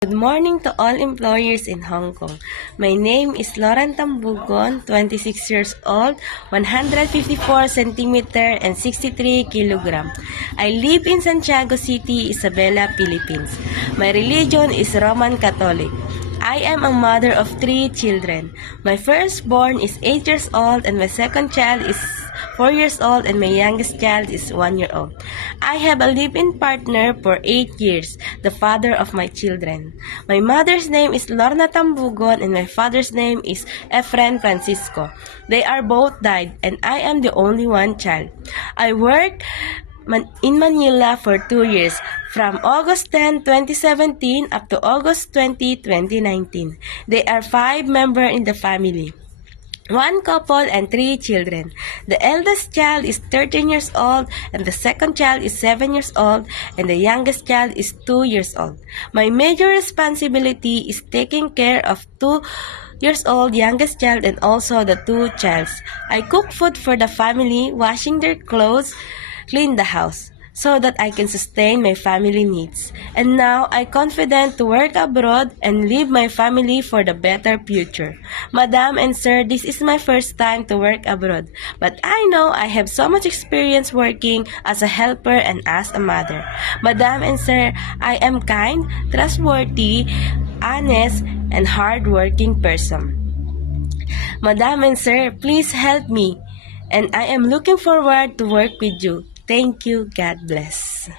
Good morning to all employers in Hong Kong. My name is Lauren Tambugon, 26 years old, 154 centimeter and 63 kilogram. I live in Santiago City, Isabela, Philippines. My religion is Roman Catholic. I am a mother of 3 children. My firstborn is 8 years old and my second child is 4 years old and my youngest child is 1 year old. I have a live-in partner for 8 years, the father of my children. My mother's name is Lorna Tambugon and my father's name is Efren Francisco. They are both died and I am the only one child. I worked in Manila for 2 years, from August 10, 2017 up to August 20, 2019. They are 5 members in the family. 1 couple and 3 children. The eldest child is 13 years old and the second child is 7 years old and the youngest child is 2 years old. My major responsibility is taking care of 2 years old youngest child and also the 2 childs. I cook food for the family, washing their clothes, clean the house, so that I can sustain my family needs. And now, I confident to work abroad and leave my family for the better future. Madam and sir, this is my first time to work abroad, but I know I have so much experience working as a helper and as a mother. Madam and sir, I am kind, trustworthy, honest, and hardworking person. Madam and sir, please help me, and I am looking forward to work with you. Thank you. God bless.